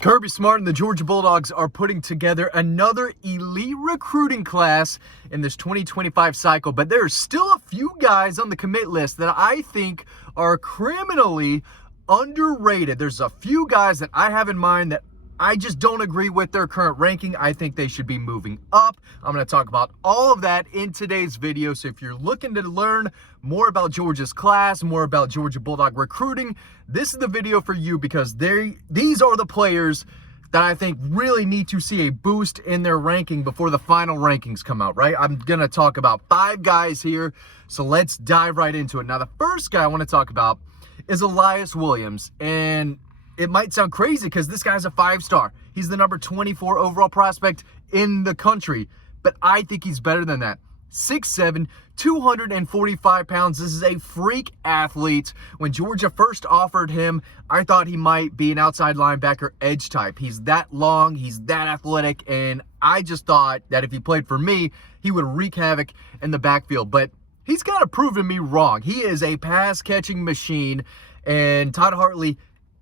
Kirby Smart and the Georgia Bulldogs are putting together another elite recruiting class in this 2025 cycle, but there are still a few guys on the commit list that I think are criminally underrated. There's a few guys that I have in mind that I just don't agree with their current ranking. I think they should be moving up. I'm going to talk about all of that in today's video. So if you're looking to learn more about Georgia's class, more about Georgia Bulldog recruiting, this is the video for you, because these are the players that I think really need to see a boost in their ranking before the final rankings come out, right? I'm going to talk about 5 guys here, so let's dive right into it. Now, the first guy I want to talk about is Elias Williams, and it might sound crazy because this guy's a 5-star. He's the number 24 overall prospect in the country, but I think he's better than that. 6'7", 245 pounds. This is a freak athlete. When Georgia first offered him, I thought he might be an outside linebacker edge type. He's that long, he's that athletic, and I just thought that if he played for me, he would wreak havoc in the backfield. But he's kind of proven me wrong. He is a pass-catching machine, and Todd Hartley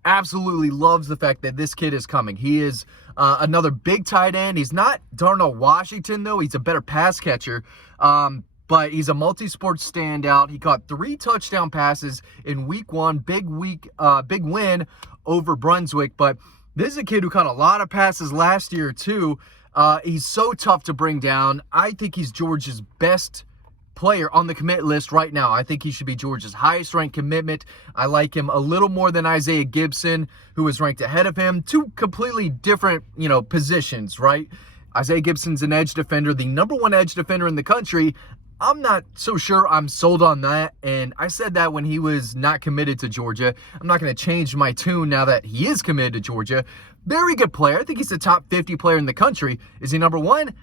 absolutely loves the fact that this kid is coming. He is another big tight end. He's not Darnell Washington, though. He's a better pass catcher, but he's a multi-sport standout. He caught 3 touchdown passes in week 1, big win over Brunswick. But this is a kid who caught a lot of passes last year, too. He's so tough to bring down. I think he's Georgia's best player on the commit list right now. I think he should be Georgia's highest ranked commitment. I like him a little more than Isaiah Gibson, who is ranked ahead of him. 2 completely different, positions, right? Isaiah Gibson's an edge defender, the number 1 edge defender in the country. I'm not so sure I'm sold on that, and I said that when he was not committed to Georgia. I'm not going to change my tune now that he is committed to Georgia. Very good player. I think he's the top 50 player in the country. Is he number 1?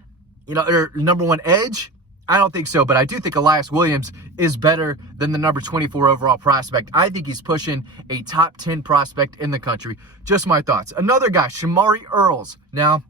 Or number 1 edge? I don't think so, but I do think Elias Williams is better than the number 24 overall prospect. I think he's pushing a top 10 prospect in the country. Just my thoughts. Another guy, Shamari Earls. Now,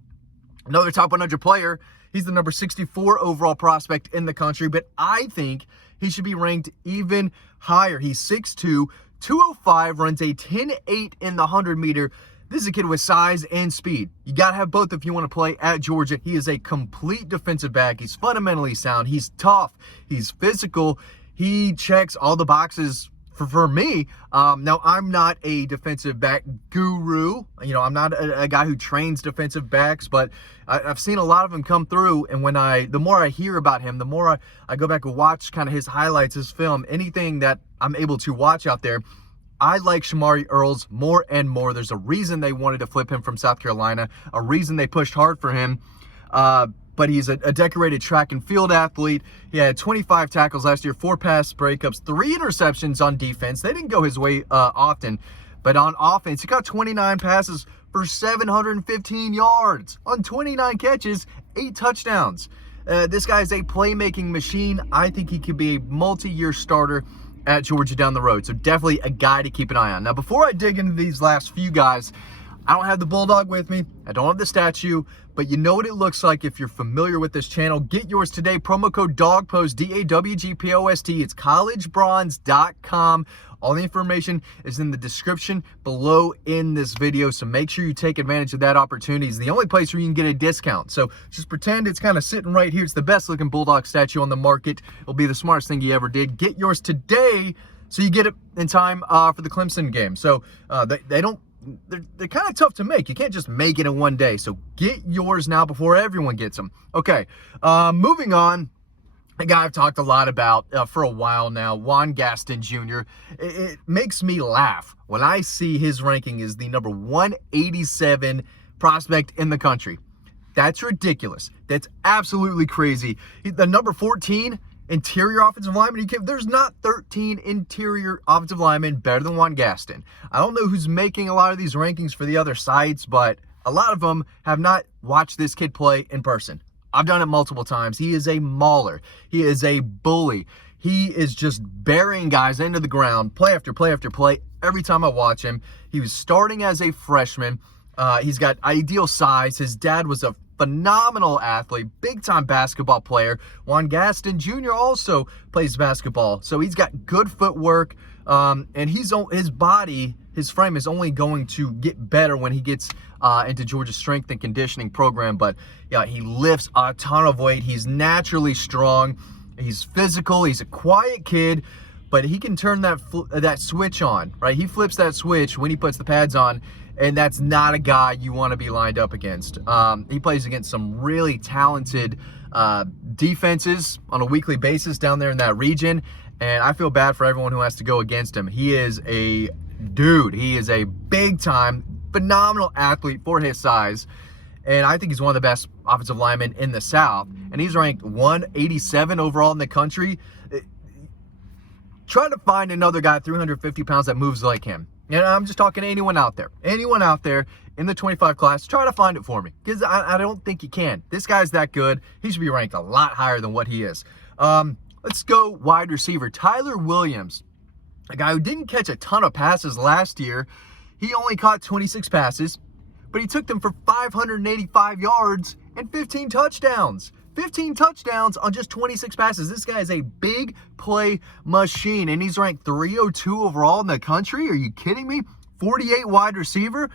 another top 100 player. He's the number 64 overall prospect in the country, but I think he should be ranked even higher. He's 6'2", 205, runs a 10.8 in the 100-meter. This is a kid with size and speed. You got to have both if you want to play at Georgia. He is a complete defensive back. He's fundamentally sound. He's tough. He's physical. He checks all the boxes for me. Now, I'm not a defensive back guru. I'm not a guy who trains defensive backs, but I've seen a lot of them come through. And the more I hear about him, the more I go back and watch kind of his highlights, his film, anything that I'm able to watch out there. I like Shamari Earls more and more. There's a reason they wanted to flip him from South Carolina, a reason they pushed hard for him. But he's a decorated track and field athlete. He had 25 tackles last year, 4 pass breakups, 3 interceptions on defense. They didn't go his way often, but on offense, he got 29 passes for 715 yards on 29 catches, 8 touchdowns. This guy is a playmaking machine. I think he could be a multi-year starter at Georgia down the road. So definitely a guy to keep an eye on. Now, before I dig into these last few guys, I don't have the Bulldog with me. I don't have the statue, but you know what it looks like if you're familiar with this channel. Get yours today. Promo code DAWGPOST, DAWGPOST. It's collegebronze.com. All the information is in the description below in this video, so make sure you take advantage of that opportunity. It's the only place where you can get a discount. So just pretend it's kind of sitting right here. It's the best looking Bulldog statue on the market. It'll be the smartest thing you ever did. Get yours today so you get it in time for the Clemson game. So they're kind of tough to make. You can't just make it in one day. So get yours now before everyone gets them. Okay, moving on. A guy I've talked a lot about for a while now, Juan Gaston Jr. It makes me laugh when I see his ranking is the number 187 prospect in the country. That's ridiculous. That's absolutely crazy. The number 14 interior offensive lineman. There's not 13 interior offensive linemen better than Juan Gaston. I don't know who's making a lot of these rankings for the other sites, but a lot of them have not watched this kid play in person. I've done it multiple times. He is a mauler. He is a bully. He is just burying guys into the ground, play after play after play, every time I watch him. He was starting as a freshman. He's got ideal size. His dad was a phenomenal athlete, big-time basketball player. Juan Gaston Jr. also plays basketball, so he's got good footwork, And his body, his frame is only going to get better when he gets into Georgia's strength and conditioning program. But yeah, he lifts a ton of weight. He's naturally strong. He's physical. He's a quiet kid, but he can turn that switch on, right? He flips that switch when he puts the pads on, and that's not a guy you want to be lined up against. He plays against some really talented defenses on a weekly basis down there in that region, and I feel bad for everyone who has to go against him. He is a dude. He is a big-time, phenomenal athlete for his size, and I think he's one of the best offensive linemen in the South, and he's ranked 187 overall in the country. Try to find another guy 350 pounds that moves like him. And I'm just talking to anyone out there in the 25 class. Try to find it for me, because I don't think you can. This guy's that good. He should be ranked a lot higher than what he is. Let's go wide receiver. Tyler Williams, a guy who didn't catch a ton of passes last year. He only caught 26 passes, but he took them for 585 yards and 15 touchdowns. 15 touchdowns on just 26 passes. This guy is a big play machine, and he's ranked 302 overall in the country. Are you kidding me? 48 wide receiver.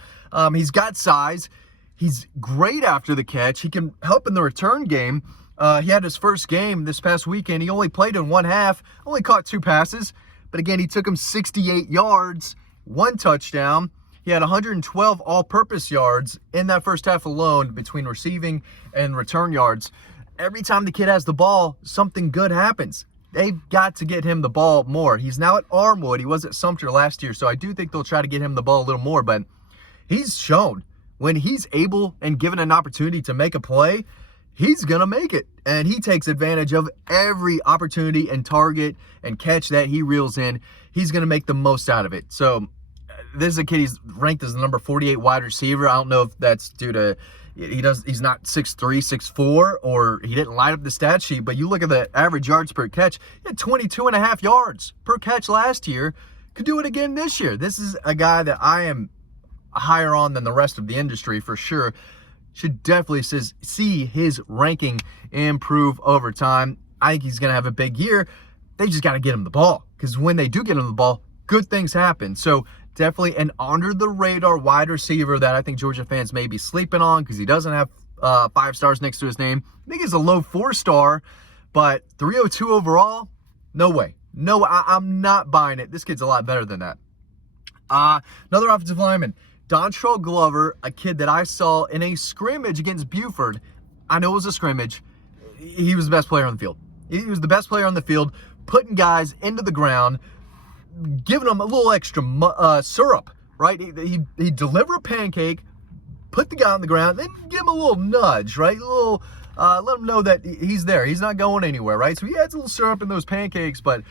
He's got size. He's great after the catch. He can help in the return game. He had his first game this past weekend. He only played in one half, only caught 2 passes. But again, he took him 68 yards, 1 touchdown. He had 112 all-purpose yards in that first half alone between receiving and return yards. Every time the kid has the ball, something good happens. They've got to get him the ball more. He's now at Armwood. He was at Sumter last year, so I do think they'll try to get him the ball a little more. But he's shown when he's able and given an opportunity to make a play, he's going to make it. And he takes advantage of every opportunity and target and catch that he reels in. He's going to make the most out of it. So this is a kid, he's ranked as the number 48 wide receiver. I don't know if that's due to he's not 6'3", 6'4", or he didn't light up the stat sheet, but you look at the average yards per catch, he had 22.5 yards per catch last year. Could do it again this year. This is a guy that I am higher on than the rest of the industry for sure. Should definitely see his ranking improve over time. I think he's going to have a big year. They just got to get him the ball, because when they do get him the ball, good things happen. So definitely an under-the-radar wide receiver that I think Georgia fans may be sleeping on, because he doesn't have 5 stars next to his name. I think he's a low 4-star, but 302 overall, no way. No, I'm not buying it. This kid's a lot better than that. Another offensive lineman, Dantavious Glover, a kid that I saw in a scrimmage against Buford. I know it was a scrimmage. He was the best player on the field. He was the best player on the field, putting guys into the ground, giving them a little extra syrup, right? He'd deliver a pancake, put the guy on the ground, then give him a little nudge, right? A little, let him know that he's there. He's not going anywhere, right? So he adds a little syrup in those pancakes, but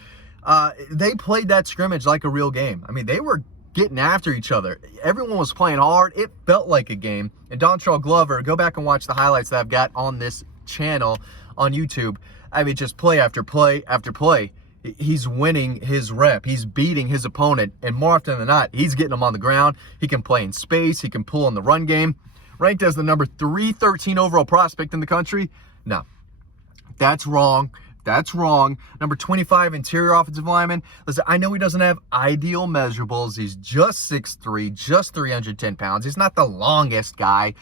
they played that scrimmage like a real game. I mean, they were getting after each other. Everyone was playing hard. It felt like a game. And Dantavious Glover, go back and watch the highlights that I've got on this channel on YouTube. I mean, just play after play after play. He's winning his rep. He's beating his opponent. And more often than not, he's getting them on the ground. He can play in space. He can pull in the run game. Ranked as the number 313 overall prospect in the country? No. That's wrong. That's wrong. Number 25 interior offensive lineman. Listen, I know he doesn't have ideal measurables. He's just 6'3", just 310 pounds. He's not the longest guy,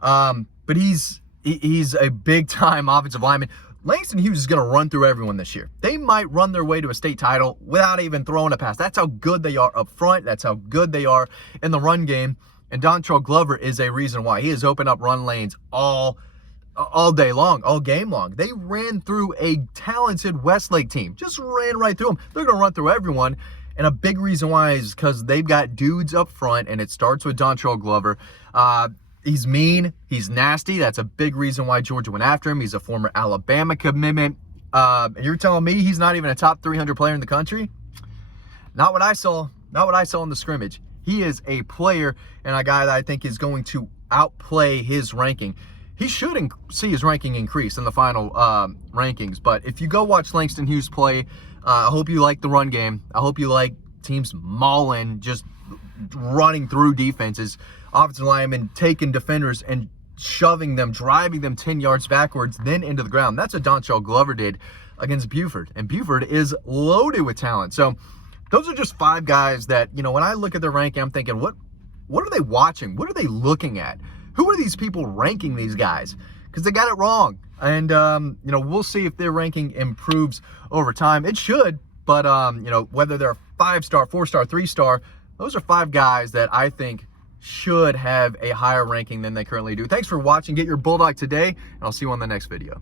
but he's a big-time offensive lineman. Langston Hughes is going to run through everyone this year. They might run their way to a state title without even throwing a pass. That's how good they are up front. That's how good they are in the run game. And Dantavious Glover is a reason why. He has opened up run lanes all day long, all game long. They ran through a talented Westlake team. Just ran right through them. They're going to run through everyone. And a big reason why is because they've got dudes up front, and it starts with Dantavious Glover. He's mean. He's nasty. That's a big reason why Georgia went after him. He's a former Alabama commitment. And you're telling me he's not even a top 300 player in the country? Not what I saw. Not what I saw in the scrimmage. He is a player and a guy that I think is going to outplay his ranking. He should see his ranking increase in the final rankings. But if you go watch Langston Hughes play, I hope you like the run game. I hope you like teams mauling, just running through defenses. Offensive linemen taking defenders and shoving them, driving them 10 yards backwards, then into the ground. That's what Dantavious Glover did against Buford. And Buford is loaded with talent. So those are just 5 guys that, you know, when I look at their ranking, I'm thinking, what are they watching? What are they looking at? Who are these people ranking these guys? Because they got it wrong. And, you know, we'll see if their ranking improves over time. It should, but, you know, whether they're 5-star, 4-star, 3-star, those are 5 guys that I think should have a higher ranking than they currently do. Thanks for watching. Get your Bulldog today, and I'll see you on the next video.